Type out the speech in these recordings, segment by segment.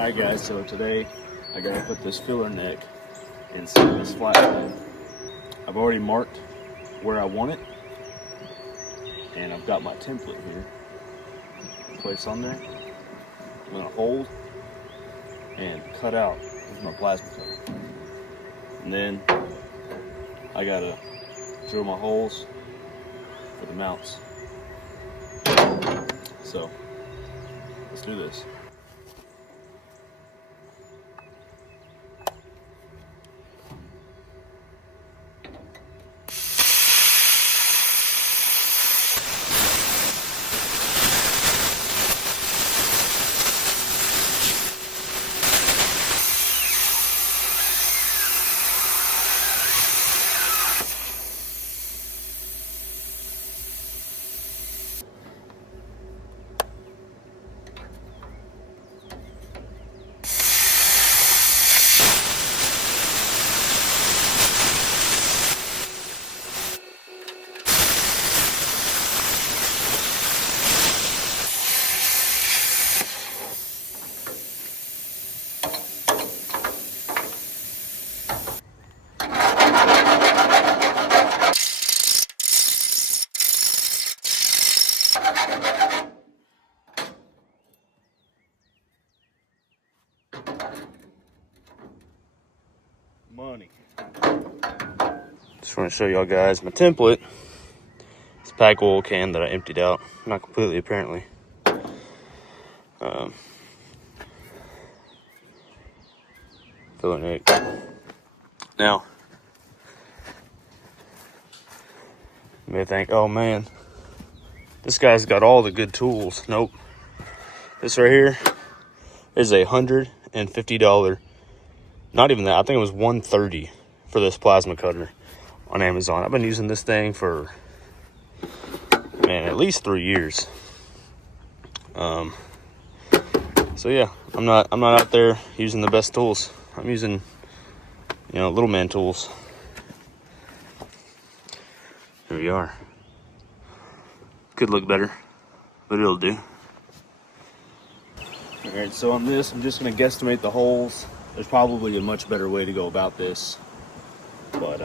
Alright guys, so today I gotta put this filler neck inside this flatbed. I've already marked where I want it, and I've got my template here. Place on there. I'm gonna hold and cut out with my plasma cutter. And then I gotta drill my holes for the mounts. So let's do this. Money. Just want to show y'all guys my template. It's a pack oil can that I emptied out. Not completely, apparently. Filler neck. Now, you may think, oh man, this guy's got all the good tools. Nope. This right here is $150. Not even that. I think it was $130 for this plasma cutter on Amazon. I've been using this thing for, man, at least 3 years. So yeah, I'm not out there using the best tools. I'm using, little man tools. Here we are. Could look better, but it'll do. All right, so on this, I'm just gonna guesstimate the holes. There's probably a much better way to go about this, but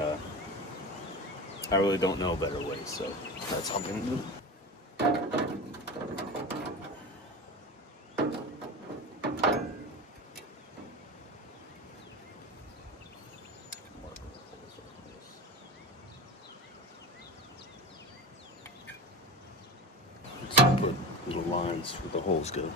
I really don't know a better way, so that's how I'm gonna do it. Let's put little lines where the holes go.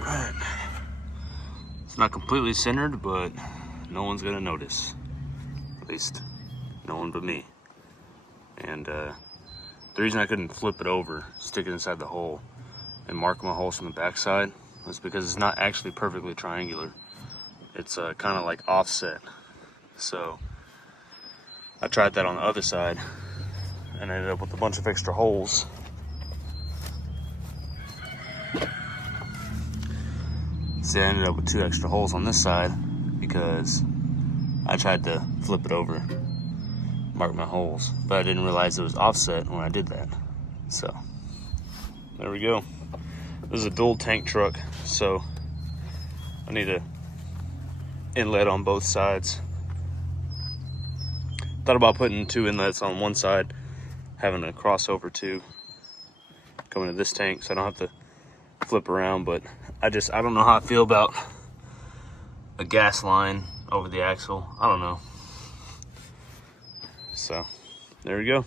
Right. It's not completely centered, but no one's gonna notice. At least, no one but me. And the reason I couldn't flip it over, stick it inside the hole, and mark my holes from the backside was because it's not actually perfectly triangular. It's kind of like offset. So I tried that on the other side and ended up with a bunch of extra holes. See, I ended up with 2 extra holes on this side because I tried to flip it over, mark my holes, but I didn't realize it was offset when I did that. So there we go. This is a dual tank truck, so I need a inlet on both sides. Thought about putting 2 inlets on one side, having a crossover too, coming to this tank, so I don't have to flip around. But I don't know how I feel about a gas line over the axle. I don't know. So there we go.